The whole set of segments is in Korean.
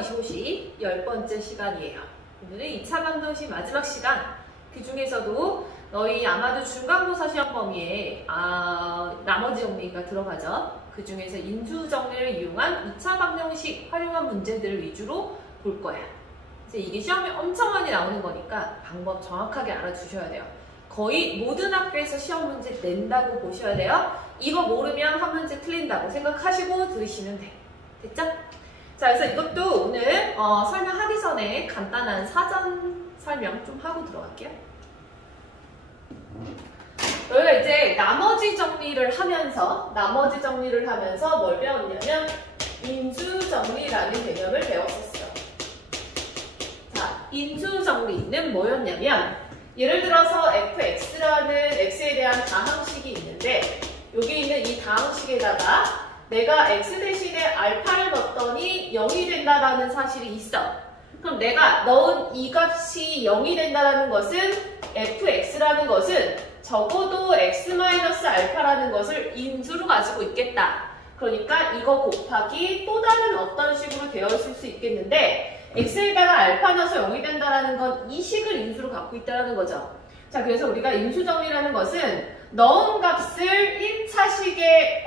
25시 10번째 시간이에요. 오늘은 2차 방정식 마지막 시간. 그 중에서도 너희 아마도 중간고사 시험 범위에 나머지 정리가 들어가죠. 그 중에서 인수 정리를 이용한 2차 방정식 활용한 문제들을 위주로 볼 거야. 그래서 이게 시험에 엄청 많이 나오는 거니까 방법 정확하게 알아두셔야 돼요. 거의 모든 학교에서 시험 문제 낸다고 보셔야 돼요. 이거 모르면 한 문제 틀린다고 생각하시고 들으시면 돼. 됐죠? 자, 그래서 이것도 오늘 설명하기 전에 간단한 사전 설명 좀 하고 들어갈게요. 저희가 이제 나머지 정리를 하면서 뭘 배웠냐면 인수정리라는 개념을 배웠었어요. 자, 인수정리는 뭐였냐면 예를 들어서 fx라는 x에 대한 다항식이 있는데 여기 있는 이 다항식에다가 내가 x 대신에 알파를 넣었더니 0이 된다라는 사실이 있어. 그럼 내가 넣은 이 값이 0이 된다라는 것은 fx라는 것은 적어도 x-알파라는 것을 인수로 가지고 있겠다. 그러니까 이거 곱하기 또 다른 어떤 식으로 되어 있을 수 있겠는데 x에다가 알파 넣어서 0이 된다라는 건 이 식을 인수로 갖고 있다는 거죠. 자, 그래서 우리가 인수정리라는 것은 넣은 값을 1차식의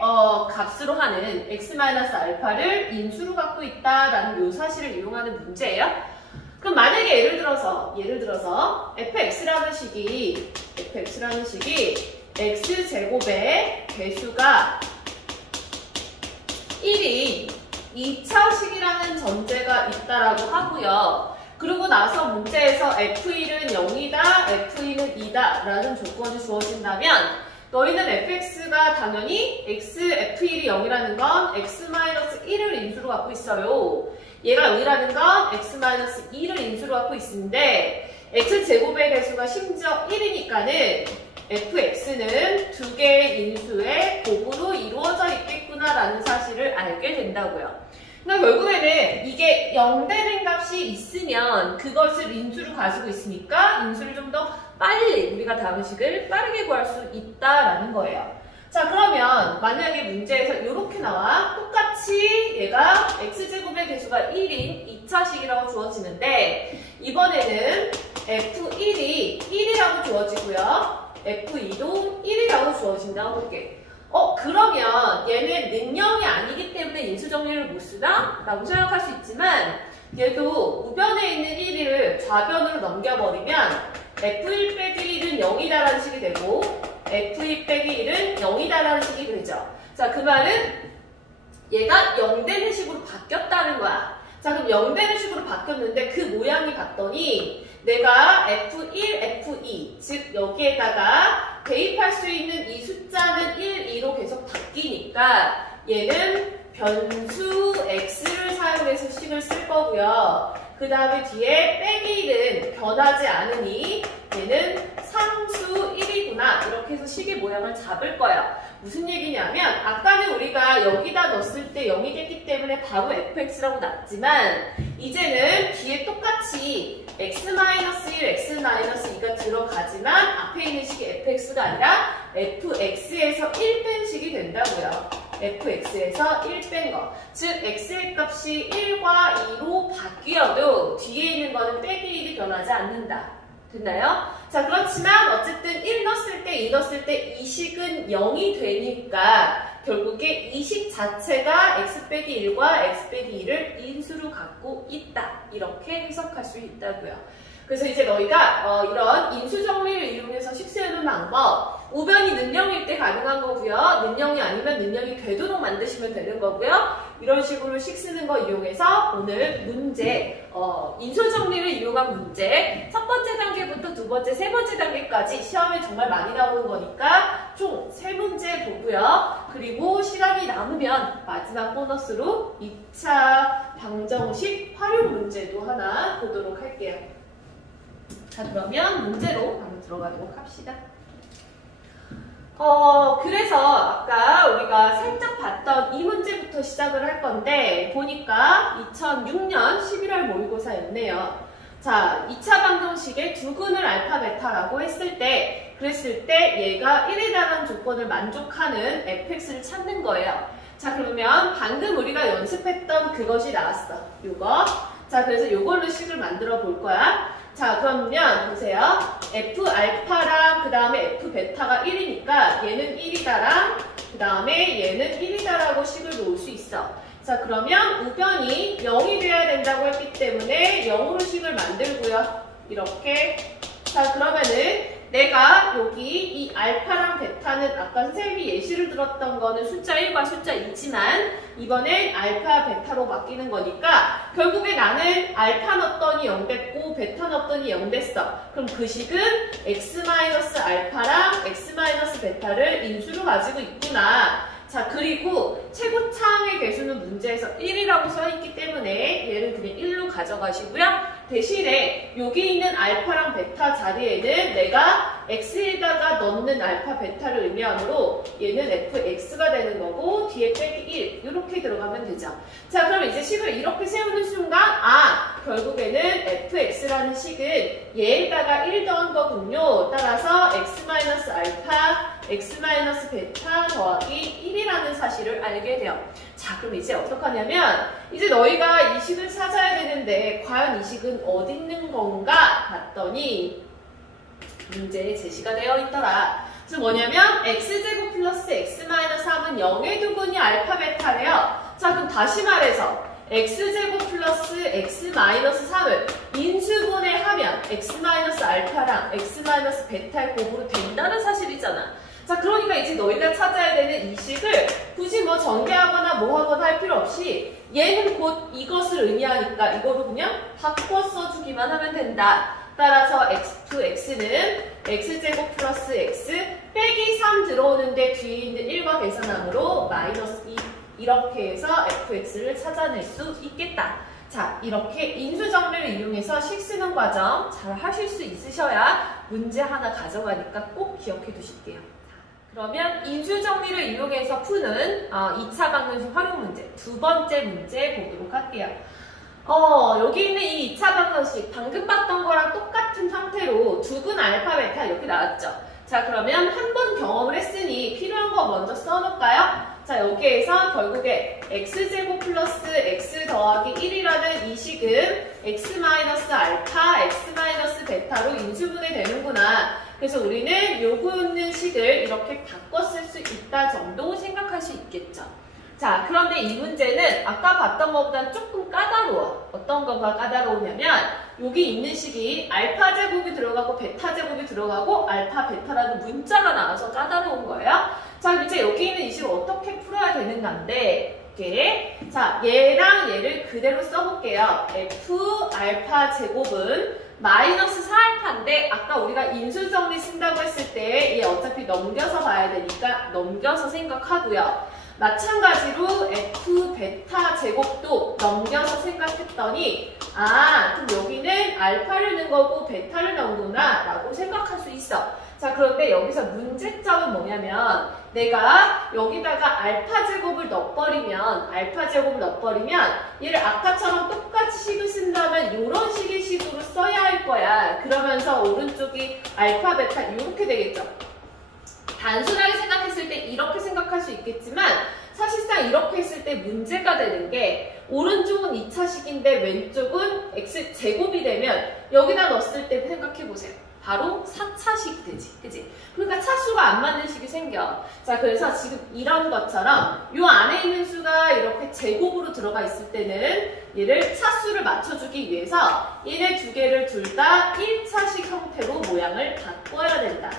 값으로 하는 x-알파를 인수로 갖고 있다라는 이 사실을 이용하는 문제예요. 그럼 만약에 예를 들어서 fx라는 식이 x제곱의 개수가 1인 2차식이라는 전제가 있다라고 하고요. 그러고 나서 문제에서 f1은 0이다, f2는 2다 라는 조건이 주어진다면 너희는 fx가 당연히 f1이 0이라는 건 x-1을 인수로 갖고 있어요. 얘가 0이라는 건 x-2를 인수로 갖고 있는데 x제곱의 개수가 심지어 1이니까는 fx는 두 개의 인수의 곱으로 이루어져 있겠구나라는 사실을 알게 된다고요. 그러니까 결국에는 이게 0 되는 값이 있으면 그것을 인수로 가지고 있으니까 인수를 좀 더 빨리 우리가 다음식을 빠르게 구할 수 있다라는 거예요. 자, 그러면 만약에 문제에서 이렇게 나와 똑같이 얘가 x제곱의 개수가 1인 2차식이라고 주어지는데 이번에는 f1이 1이라고 주어지고요. f2도 1이라고 주어진다고 볼게. 그러면 얘는 능령이 아니기 때문에 인수정리를 못 쓰나? 라고 생각할 수 있지만 얘도 우변에 있는 1을 좌변으로 넘겨버리면 f1 빼기 1은 0이다라는 식이 되고 f2 빼기 1은 0이다라는 식이 되죠. 자, 그 말은 얘가 0 되는 식으로 바뀌었다는 거야. 자, 그럼 0 되는 식으로 바뀌었는데 그 모양이 봤더니 내가 f1, f2 즉 여기에다가 대입할 수 있는 이 숫자는 1, 2로 계속 바뀌니까 얘는 변수 x를 사용해서 식을 쓸 거고요. 그 다음에 뒤에 빼기 1은 변하지 않으니 얘는 상수 1이구나 이렇게 해서 식의 모양을 잡을 거예요. 무슨 얘기냐면 아까는 우리가 여기다 넣었을 때 0이 됐기 때문에 바로 fx라고 났지만 이제는 뒤에 똑같이 x-1, x-2가 들어가지만 앞에 있는 식이 fx가 아니라 fx에서 1 뺀 식이 된다고요. fx에서 1 뺀 거. 즉 x의 값이 1과 2로 바뀌어도 뒤에 있는 거는 빼기 1이 변하지 않는다. 됐나요? 자, 그렇지만 어쨌든 1 넣었을 때 2 넣었을 때 이 식은 0이 되니까 결국에 이 식 자체가 x 빼기 1과 x 빼기 2를 인수로 갖고 있다. 이렇게 해석할 수 있다고요. 그래서 이제 너희가 이런 인수정리를 이용해서 식 세우는 방법 우변이 능령일 때 가능한 거고요. 능령이 아니면 능령이 되도록 만드시면 되는 거고요. 이런 식으로 식 쓰는 거 이용해서 오늘 문제 인수정리를 이용한 문제 첫 번째 단계부터 두 번째, 세 번째 단계까지 시험에 정말 많이 나오는 거니까 총 3문제 보고요. 그리고 시간이 남으면 마지막 보너스로 2차 방정식 활용 문제도 하나 보도록 할게요. 자, 그러면 문제로 바로 들어가도록 합시다. 그래서 아까 우리가 살짝 봤던 이 문제부터 시작을 할 건데 보니까 2006년 11월 모의고사였네요. 자, 2차 방정식의 두근을 알파 베타라고 그랬을 때 얘가 1에 달하는 조건을 만족하는 fx를 찾는 거예요. 자, 그러면 방금 우리가 연습 연습했던 그것이 나왔어. 요거. 자, 그래서 요걸로 식을 만들어 볼 거야. 자, 그러면 보세요. F 알파랑 그 다음에 F 베타가 1이니까 얘는 1이다랑 그 다음에 얘는 1이다라고 식을 놓을 수 있어. 자, 그러면 우변이 0이 돼야 된다고 했기 때문에 0으로 식을 만들고요. 이렇게. 자, 그러면은 내가 여기 이 알파랑 베타는 아까 선생님이 예시를 들었던 거는 숫자 1과 숫자 2지만 이번엔 알파, 베타로 바뀌는 거니까 결국에 나는 알파 넣었더니 0 됐고 베타 넣었더니 0 됐어. 그럼 그 식은 x-알파랑 x-베타를 인수로 가지고 있구나. 자, 그리고 최고차항의 개수는 문제에서 1이라고 써있기 때문에 얘를 그냥 1로 가져가시고요. 대신에 여기 있는 알파랑 베타 자리에는 내가 x에다가 넣는 알파, 베타를 의미하므로 얘는 fx가 되는 거고 뒤에 빼기 1 이렇게 들어가면 되죠. 자, 그럼 이제 식을 이렇게 세우는 순간 결국에는 fx라는 식은 얘에다가 1 더한 거군요. 따라서 x-알파, x-베타 더하기 1이라는 사실을 알게 돼요. 자, 그럼 이제 어떡하냐면 이제 너희가 이 식을 찾아야 되는데 과연 이 식은 어디 있는 건가 봤더니 문제에 제시가 되어 있더라. 그래서 뭐냐면 x제곱 플러스 x-3은 0의 두분이 알파 베타래요. 자, 그럼 다시 말해서 x제곱 플러스 x-3을 인수분해 하면 x-알파랑 x-베타의 곱으로 된다는 사실이잖아. 자, 그러니까 이제 너희가 찾아야 되는 이 식을 굳이 뭐 전개하거나 뭐 하거나 할 필요 없이 얘는 곧 이것을 의미하니까 이거로 그냥 바꿔 써주기만 하면 된다. 따라서 x2x는 x제곱 플러스 x 빼기 3 들어오는데 뒤에 있는 1과 계산함으로 마이너스 2 이렇게 해서 fx를 찾아낼 수 있겠다. 자, 이렇게 인수정리를 이용해서 식 쓰는 과정 잘 하실 수 있으셔야 문제 하나 가져가니까 꼭 기억해 두실게요. 그러면 인수정리를 이용해서 푸는 2차 방정식 활용 문제 두 번째 문제 보도록 할게요. 여기 있는 이 2차 방정식 방금 봤던 거랑 똑같은 형태로 두근 알파, 베타 이렇게 나왔죠. 자, 그러면 한 번 경험을 했으니 필요한 거 먼저 써놓을까요? 자, 여기에서 결국에 x제곱 플러스 x 더하기 1이라는 이 식은 x-알파, x-베타로 인수분해 되는구나. 그래서 우리는 요거 있는 식을 이렇게 바꿔 쓸 수 있다 정도 생각할 수 있겠죠. 자, 그런데 이 문제는 아까 봤던 것보다 조금 까다로워. 어떤 거가 까다로우냐면 여기 있는 식이 알파 제곱이 들어가고 베타 제곱이 들어가고 알파, 베타라는 문자가 나와서 까다로운 거예요. 자, 이제 여기 있는 이 식을 어떻게 풀어야 되는가인데 자, 얘랑 얘를 그대로 써볼게요. f 알파 제곱은 마이너스 4알파인데 아까 우리가 인수정리 쓴다고 했을 때 얘 어차피 넘겨서 봐야 되니까 넘겨서 생각하고요. 마찬가지로 f 베타 제곱도 넘겨서 생각했더니 그럼 여기는 알파를 넣은 거고 베타를 넣은구나 라고 생각할 수 있어. 자, 그런데 여기서 문제점은 뭐냐면 내가 여기다가 알파 제곱을 넣어버리면 얘를 아까처럼 똑같이 식을 쓴다면 이런 식의 식으로 써야 할 거야. 그러면서 오른쪽이 알파, 베타 이렇게 되겠죠. 단순하게 생각했을 때 이렇게 생각할 수 있겠지만 사실상 이렇게 했을 때 문제가 되는 게 오른쪽은 2차식인데 왼쪽은 x제곱이 되면 여기다 넣었을 때 생각해보세요. 바로 4차식이 되지. 그치? 그러니까 차수가 안 맞는 식이 생겨. 자, 그래서 지금 이런 것처럼 이 안에 있는 수가 이렇게 제곱으로 들어가 있을 때는 얘를 차수를 맞춰주기 위해서 얘네 두 개를 둘 다 1차식 형태로 모양을 바꿔야 된다.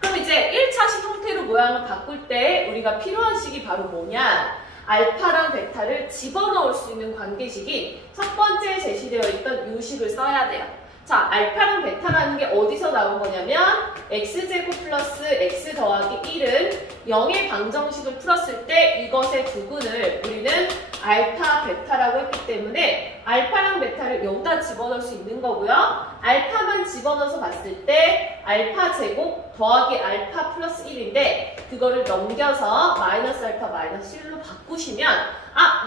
그럼 이제 1차식 형태로 모양을 바꿀 때 우리가 필요한 식이 바로 뭐냐? 알파랑 베타를 집어넣을 수 있는 관계식이 첫 번째 제시되어 있던 이 식을 써야 돼요. 자, 알파랑 베타라는 게 어디서 나온 거냐면 x제곱 플러스 x 더하기 1은 0의 방정식을 풀었을 때 이것의 두근을 우리는 알파, 베타라고 했기 때문에 알파랑 베타를 여기다 집어넣을 수 있는 거고요. 알파만 집어넣어서 봤을 때 알파 제곱 더하기 알파 플러스 1인데 그거를 넘겨서 마이너스 알파 마이너스 1로 바꾸시면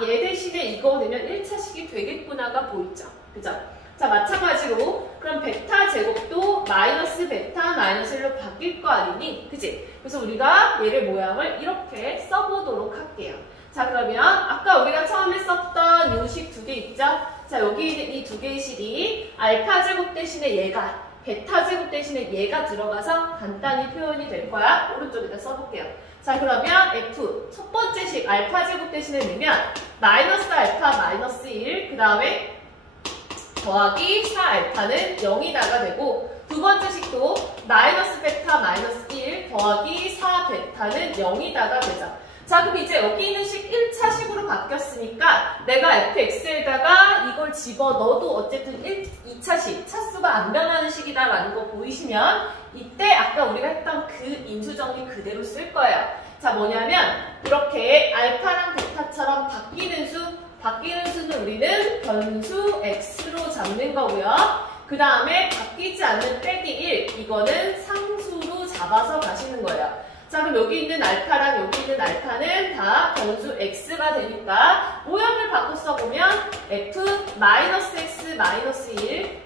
얘 대신에 이거 되면 1차식이 되겠구나가 보이죠. 그죠? 자, 마찬가지로 그럼 베타 제곱도 마이너스 베타 마이너스 1로 바뀔 거 아니니? 그치? 그래서 우리가 얘를 모양을 이렇게 써보도록 할게요. 자, 그러면 아까 우리가 처음에 썼던 자, 여기 있는 이 두 개의 식이 알파 제곱 대신에 얘가, 베타 제곱 대신에 얘가 들어가서 간단히 표현이 될 거야. 오른쪽에다 써볼게요. 자, 그러면 F 첫 번째 식 알파 제곱 대신에 넣으면 마이너스 알파 마이너스 1, 그 다음에 더하기 4알파는 0이다가 되고, 두 번째 식도 마이너스 베타 마이너스 1 더하기 4베타는 0이다가 되죠. 자, 그럼 이제 여기 있는 식 1차 식으로 바뀌었으니까 내가 fx에다가 이걸 집어넣어도 어쨌든 2차 식, 차수가 안 변하는 식이다라는 거 보이시면 이때 아까 우리가 했던 그 인수정리 그대로 쓸 거예요. 자, 뭐냐면 이렇게 알파랑 베타처럼 바뀌는 수는 우리는 변수 x로 잡는 거고요. 그 다음에 바뀌지 않는 빼기 1, 이거는 상수로 잡아서 가시는 거예요. 자, 그럼 여기 있는 알파랑 여기 있는 알파는 다 변수 x가 되니까 모양을 바꿔 써보면 f-x-1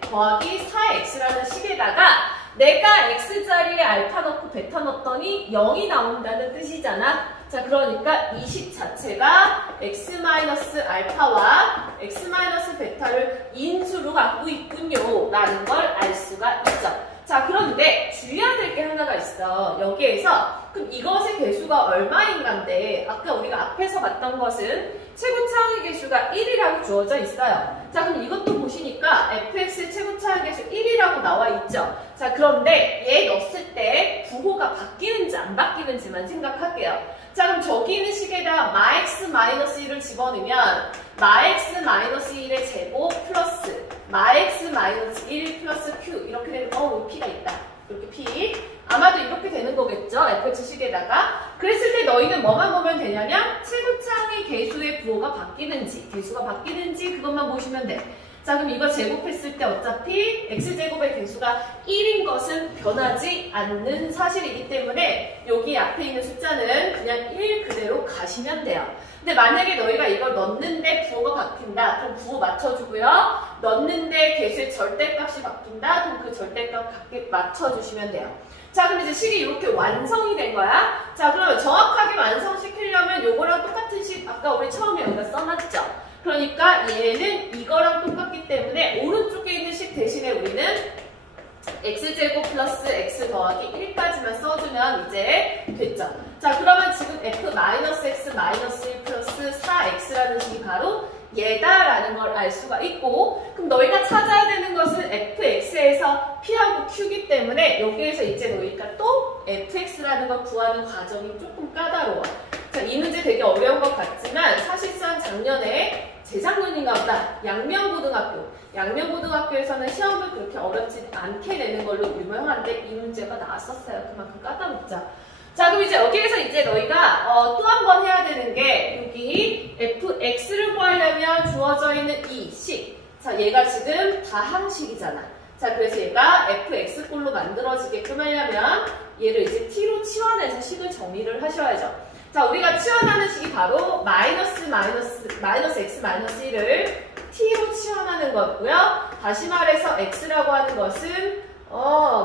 더하기 4x라는 식에다가 내가 x자리에 알파 넣고 베타 넣었더니 0이 나온다는 뜻이잖아. 자, 그러니까 이 식 자체가 x-알파와 x-베타를 인수로 갖고 있군요 라는 걸 알 수가 있죠. 자, 그런데 주의해야 될 게 하나가 있어. 여기에서 그럼 이것의 개수가 얼마인가인데 아까 우리가 앞에서 봤던 것은 최고차항의 개수가 1이라고 주어져 있어요. 자, 그럼 이것도 보시니까 fx의 최고차항의 개수 1이라고 나와 있죠. 자, 그런데 얘 넣었을 때 부호가 바뀌는지 안 바뀌는지만 생각할게요. 자, 그럼 저기 있는 식에다 마x-1을 집어넣으면 마x-1의 제곱 플러스 마x-1 플러스 q 이렇게 되는 p가 있다. 이렇게 p 아마도 이렇게 되는 거겠죠. fx 식에다가 그랬을 때 너희는 뭐만 보면 되냐면 최고차항의 개수의 부호가 바뀌는지 개수가 바뀌는지 그것만 보시면 돼. 자, 그럼 이거 제곱했을 때 어차피 x제곱의 개수가 1인 것은 변하지 않는 사실이기 때문에 여기 앞에 있는 숫자는 그냥 1 그대로 가시면 돼요. 근데 만약에 너희가 이걸 넣는데 부호가 바뀐다. 그럼 부호 맞춰주고요. 넣는데 개수의 절대값이 바뀐다. 그럼 그 절대값 맞춰주시면 돼요. 자, 그럼 이제 식이 이렇게 완성이 된 거야. 자, 그러면 정확하게 완성시키려면 요거랑 똑같은 식 아까 우리 처음에 여기다 써놨죠. 그러니까 얘는 이거랑 똑같기 때문에 오른쪽에 있는 식 대신에 우리는 x제곱 플러스 x 더하기 1까지만 써주면 이제 됐죠. 자, 그러면 지금 f-x-1 플러스 4x라는 식이 바로 얘다라는 걸 알 수가 있고, 그럼 너희가 찾아야 되는 것은 fx에서 p하고 q기 때문에 여기에서 이제 너희가 또 fx라는 걸 구하는 과정이 조금 까다로워. 자, 이 문제 되게 어려운 것 같지만 사실상 작년에 재작년인가 보다 양명고등학교에서는 시험을 그렇게 어렵지 않게 내는 걸로 유명한데 이 문제가 나왔었어요. 그만큼 까다롭죠. 자, 그럼 이제 여기에서 이제 너희가 또 한 번 해야 되는 게 여기 fx를 구하려면 주어져 있는 이 식. 자, 얘가 지금 다항식이잖아. 자, 그래서 얘가 fx꼴로 만들어지게끔 하려면 얘를 이제 t로 치환해서 식을 정리를 하셔야죠. 자, 우리가 치환하는 식이 바로 마이너스 x 마이너스 1을 t로 치환하는 거고요. 다시 말해서 x라고 하는 것은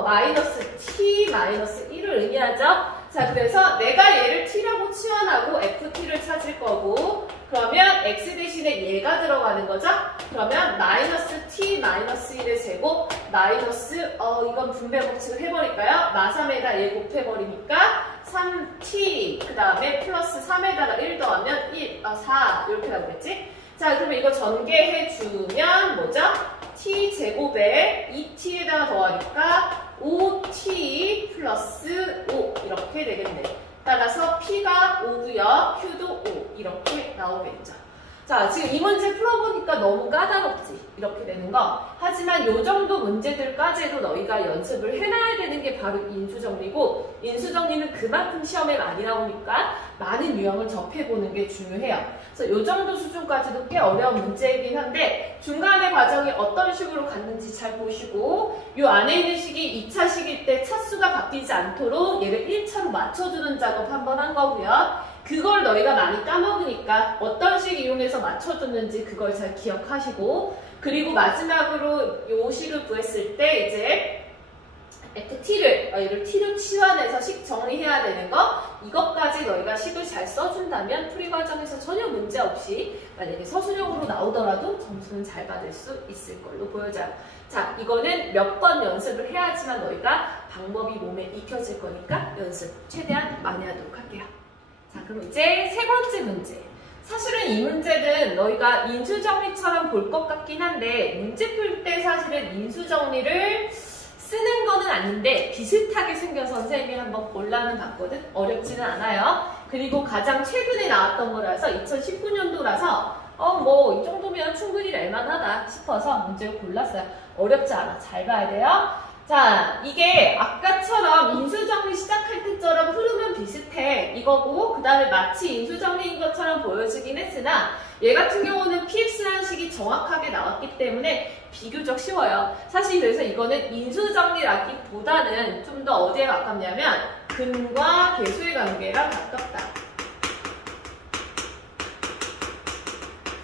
마이너스 t 마이너스 1을 의미하죠. 자, 그래서 내가 얘를 t라고 치환하고 ft를 찾을 거고, 그러면 x 대신에 얘가 들어가는 거죠. 그러면 마이너스 t 마이너스 1의 제곱 마이너스 이건 분배 법칙을 해버릴까요? 마3에다 얘 곱해버리니까 3t 그 다음에 플러스 3에다가 1 더하면 4 이렇게 나오겠지? 자, 그러면 이거 전개해주면 뭐죠? t제곱에 2t에다가 더하니까 5t 플러스 5 이렇게 되겠네. 따라서 p가 5고요. q도 5 이렇게 나오겠죠. 자, 지금 이 문제 풀어보니까 너무 까다롭지? 이렇게 되는 거. 하지만 요 정도 문제들까지도 너희가 연습을 해놔야 되는 게 바로 인수정리고, 인수정리는 그만큼 시험에 많이 나오니까 많은 유형을 접해보는 게 중요해요. 그래서 요 정도 수준까지도 꽤 어려운 문제이긴 한데 중간의 과정이 어떤 식으로 갔는지 잘 보시고, 요 안에 있는 식이 2차 식일 때 차수가 바뀌지 않도록 얘를 1차로 맞춰주는 작업 한번 한 거고요. 그걸 너희가 많이 까먹으니까 어떤 식 이용해서 맞춰줬는지 그걸 잘 기억하시고, 그리고 마지막으로 요 식을 구했을 때 이제 ft를 얘를 t로 치환해서 식 정리해야 되는 거, 이것까지 너희가 식을 잘 써준다면 풀이 과정에서 전혀 문제 없이 만약에 서술형으로 나오더라도 점수는 잘 받을 수 있을 걸로 보여져요. 자, 이거는 몇 번 연습을 해야지만 너희가 방법이 몸에 익혀질 거니까 연습 최대한 많이 하도록 할게요. 자, 그럼 이제 세 번째 문제. 사실은 이 문제는 너희가 인수정리처럼 볼 것 같긴 한데 문제 풀 때 사실은 인수정리를 쓰는 거는 아닌데 비슷하게 생겨서 선생님이 한번 골라는 봤거든. 어렵지는 않아요. 그리고 가장 최근에 나왔던 거라서 2019년도라서 뭐 이 정도면 충분히 낼만하다 싶어서 문제를 골랐어요. 어렵지 않아. 잘 봐야 돼요. 자, 이게 아까처럼 인수정리 시작할 때처럼 흐름은 비슷해. 이거고 그 다음에 마치 인수정리인 것처럼 보여지긴 했으나 얘 같은 경우는 px라는 식이 정확하게 나왔기 때문에 비교적 쉬워요. 사실 그래서 이거는 인수정리라기보다는 좀 더 어디에 가깝냐면 근과 계수의 관계랑 가깝다.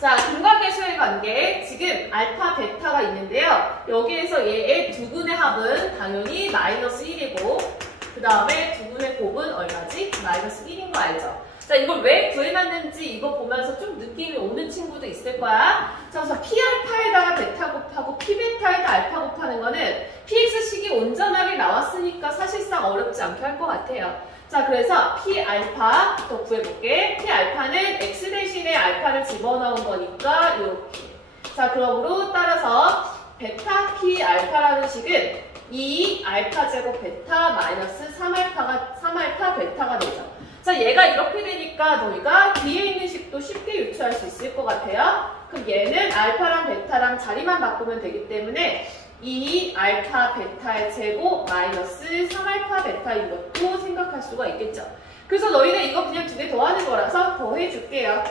자, 근과 계수의 관계, 지금 알파, 베타가 있는데요. 여기에서 얘의 두근의 합은 당연히 마이너스 1이고 그 다음에 두근의 곱은 얼마지? 마이너스 1인 거 알죠? 자, 이걸 왜 구해놨는지 이거 보면서 좀 느낌이 오는 친구도 있을 거야. 자, 그래서 P알파에다가 베타 곱하고 P베타에다 알파 곱하는 거는 PX식이 온전하게 나왔으니까 사실상 어렵지 않게 할 것 같아요. 자, 그래서 P알파 또 구해볼게. P알파는 X 대신에 알파를 집어넣은 거니까 이렇게. 자, 그러므로 따라서 베타 P알파라는 식은 2알파 제곱 베타 마이너스 3알파 베타가 되죠. 자, 얘가 이렇게 되니까 너희가 뒤에 있는 식도 쉽게 유추할 수 있을 것 같아요. 그럼 얘는 알파랑 베타랑 자리만 바꾸면 되기 때문에 2알파 베타의 제곱 마이너스 3알파 베타인 것도 생각할 수가 있겠죠. 그래서 너희는 이거 그냥 두 개 더하는 거라서 더해줄게요.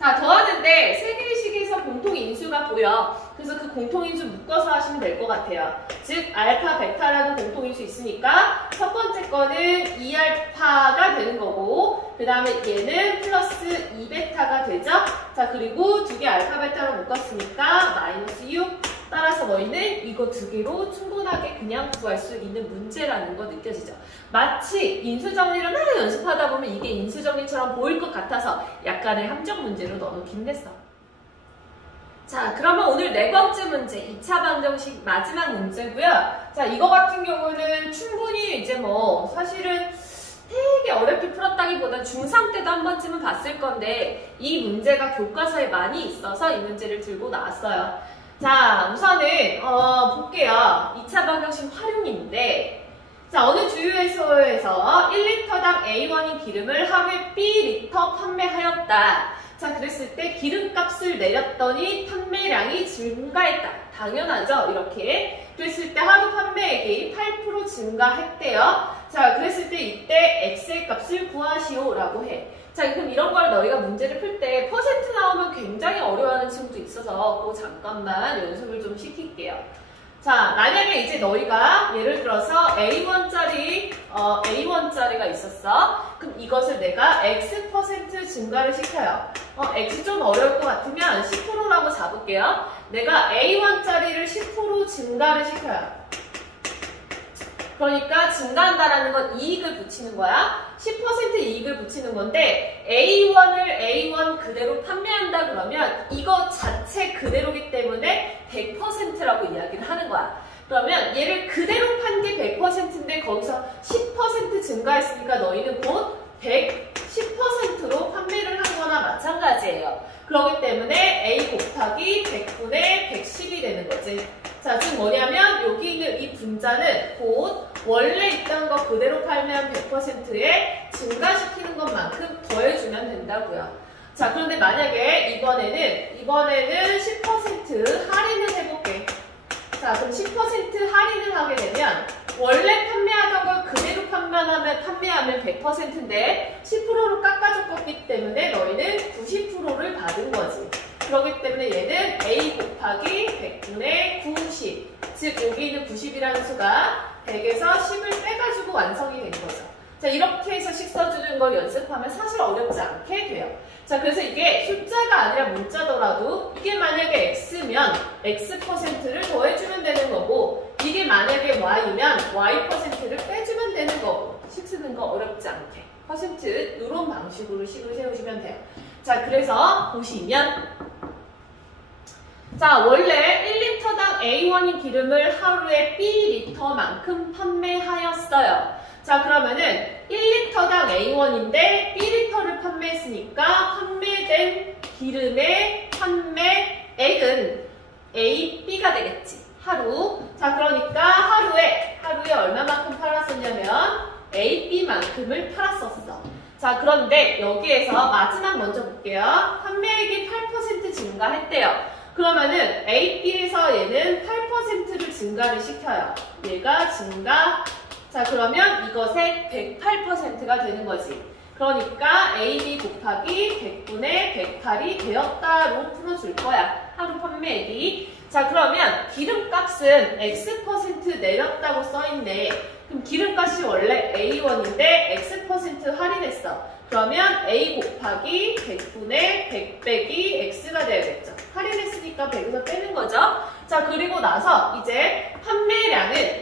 자, 더하는데 세 개의 식에서 공통인수가 보여. 그래서 그 공통인수 묶어서 하시면 될 것 같아요. 즉 알파, 베타라는 공통인수 있으니까 첫 번째 거는 2알파가 되는 거고 그 다음에 얘는 플러스 2베타가 되죠. 자, 그리고 두 개 알파, 베타로 묶었으니까 마이너스 6. 따라서 너희는 이거 두 개로 충분하게 그냥 구할 수 있는 문제라는 거 느껴지죠. 마치 인수정리를 하나 연습하다 보면 이게 인수정리처럼 보일 것 같아서 약간의 함정 문제로 넣어놓긴 했어. 자, 그러면 오늘 네 번째 문제 2차 방정식 마지막 문제고요. 자, 이거 같은 경우는 충분히 이제 뭐 사실은 되게 어렵게 풀었다기보다 중3 때도 한 번쯤은 봤을 건데 이 문제가 교과서에 많이 있어서 이 문제를 들고 나왔어요. 자, 우선은 볼게요. 2차 방정식 활용인데 자, 어느 주유소에서 1리터당 A1인 기름을 하루에 B리터 판매하였다. 자, 그랬을 때 기름값을 내렸더니 판매량이 증가했다. 당연하죠? 이렇게. 그랬을 때 하루 판매액이 8% 증가했대요. 자, 그랬을 때 이때 X의 값을 구하시오 라고 해. 자, 그럼 이런 걸 너희가 문제를 풀 때 퍼센트 나오면 굉장히 어려워하는 친구도 있어서 그거 잠깐만 연습을 좀 시킬게요. 자, 만약에 이제 너희가 예를 들어서 A1짜리가 있었어. 그럼 이것을 내가 X% 증가를 시켜요. X 좀 어려울 것 같으면 10%라고 잡을게요. 내가 A1짜리를 10% 증가를 시켜요. 그러니까 증가한다라는 건 이익을 붙이는 거야. 10% 이익을 붙이는 건데 A1을 A1 그대로 판매한다 그러면 이거 자체 그대로기 때문에 100%라고 이야기를 하는 거야. 그러면 얘를 그대로 판 게 100%인데 거기서 10% 증가했으니까 너희는 곧 110%로 판매를 한 거나 마찬가지예요. 그렇기 때문에 A 곱하기 100분의 110이 되는 거지. 자, 즉 뭐냐면 여기 있는 이 분자는 곧 원래 있던 거 그대로 팔면 100%에 증가시키는 것만큼 더해주면 된다고요. 자, 그런데 만약에 이번에는 10% 할인을 해볼게. 자, 그럼 10% 할인을 하게 되면 원래 판매하던 걸 그대로 판매하면 100%인데 10%로 깎아줬기 때문에 너희는 90%를 받은 거지. 그렇기 때문에 얘는 A 곱하기 100분의 90. 즉 여기 있는 90이라는 수가 100에서 10을 빼가지고 완성이 된 거죠. 자, 이렇게 해서 식 써주는 걸 연습하면 사실 어렵지 않게 돼요. 자, 그래서 이게 숫자가 아니라 문자더라도 이게 만약에 X면 X%를 더해주면 되는 거고 이게 만약에 y면 y%를 빼주면 되는 거고 식 쓰는 거 어렵지 않게 퍼센트 이런 방식으로 식을 세우시면 돼요. 자, 그래서 보시면 자, 원래 1리터당 A1인 기름을 하루에 B리터만큼 판매하였어요. 자, 그러면은 1리터당 A1인데 B리터를 판매했으니까 판매된 기름의 판매액은 AB가 되겠지. 하루. 자, 그러니까 하루에 얼마만큼 팔았었냐면 AB만큼을 팔았었어. 자, 그런데 여기에서 마지막 먼저 볼게요. 판매액이 8% 증가했대요. 그러면은 AB에서 얘는 8%를 증가를 시켜요. 얘가 증가. 자, 그러면 이것의 108%가 되는 거지. 그러니까 AB 곱하기 100분의 108이 되었다로 풀어줄 거야. 하루 판매액이. 자, 그러면 기름값은 X% 내렸다고 써있네. 그럼 기름값이 원래 A1인데 X% 할인했어. 그러면 A 곱하기 100분의 100 빼기 X가 되어야겠죠. 할인했으니까 100에서 빼는 거죠. 자, 그리고 나서 이제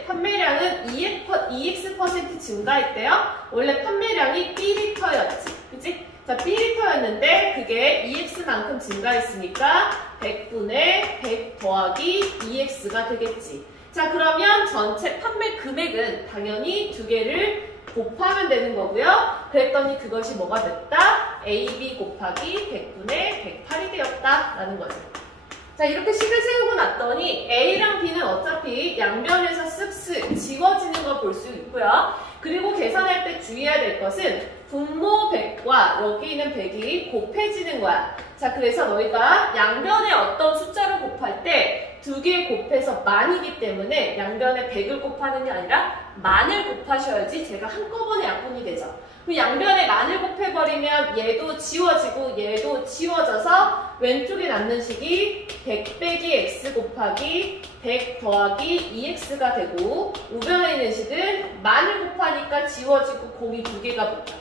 판매량은 2X% 증가했대요. 원래 판매량이 B리터였지. 그치? 자, B리터였는데 그게 2X만큼 증가했으니까 100분의 100 더하기 2X가 되겠지. 자, 그러면 전체 판매 금액은 당연히 두 개를 곱하면 되는 거고요. 그랬더니 그것이 뭐가 됐다? AB 곱하기 100분의 108이 되었다라는 거죠. 자, 이렇게 식을 세우고 났더니 A랑 B는 어차피 양변에서 쓱쓱 지워지는 걸 볼 수 있고요. 그리고 계산할 때 주의해야 될 것은 분모 100과 여기 있는 100이 곱해지는 거야. 자, 그래서 너희가 양변에 어떤 숫자를 곱할 때 두 개 곱해서 만이기 때문에 양변에 100을 곱하는 게 아니라 만을 곱하셔야지 제가 한꺼번에 약분이 되죠. 그 양변에 만을 곱해버리면 얘도 지워지고 얘도 지워져서 왼쪽에 남는 식이 100 빼기 x 곱하기 100 더하기 2x가 되고 우변에 있는 식은 만을 곱하니까 지워지고 공이 두 개가 붙죠.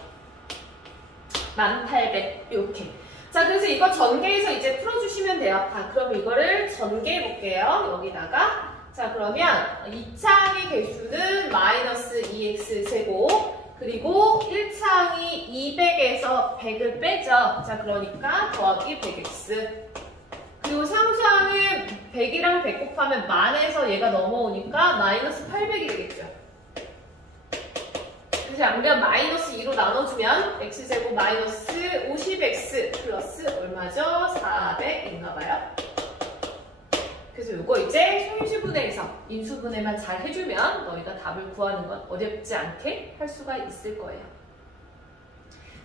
1800 이렇게. 자, 그래서 이거 전개해서 이제 풀어주시면 돼요. 자, 그럼 이거를 전개해 볼게요. 여기다가. 자, 그러면 2차항의 개수는 마이너스 2x 세곱. 그리고 1차항이 200에서 100을 빼죠. 자, 그러니까 더하기 100x. 그리고 상수항은 100이랑 100 곱하면 만에서 얘가 넘어오니까 마이너스 800이 되겠죠. 그래서 양변 마이너스 2로 나눠주면 x제곱 마이너스 50x 플러스 얼마죠? 400인가봐요. 그래서 이거 이제 소인수분해에서 인수분해만 잘 해주면 너희가 답을 구하는 건 어렵지 않게 할 수가 있을 거예요.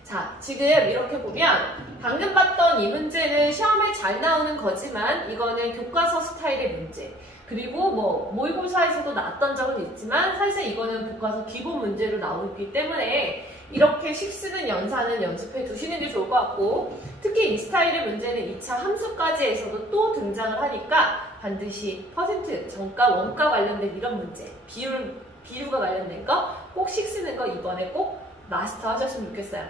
자, 지금 이렇게 보면 방금 봤던 이 문제는 시험에 잘 나오는 거지만 이거는 교과서 스타일의 문제. 그리고 뭐 모의고사에서도 나왔던 적은 있지만 사실 이거는 교과서 기본 문제로 나오기 때문에 이렇게 식 쓰는 연산은 연습해 두시는 게 좋을 것 같고 특히 이 스타일의 문제는 2차 함수까지에서도 또 등장을 하니까 반드시 퍼센트, 정가, 원가 관련된 이런 문제, 비율과 관련된 거 꼭 식 쓰는 거 이번에 꼭 마스터 하셨으면 좋겠어요.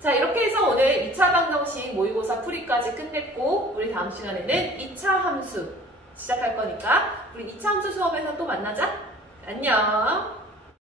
자, 이렇게 해서 오늘 2차 방정식 모의고사 풀이까지 끝냈고 우리 다음 시간에는 2차 함수 시작할 거니까 우리 2차 함수 수업에서 또 만나자. 안녕.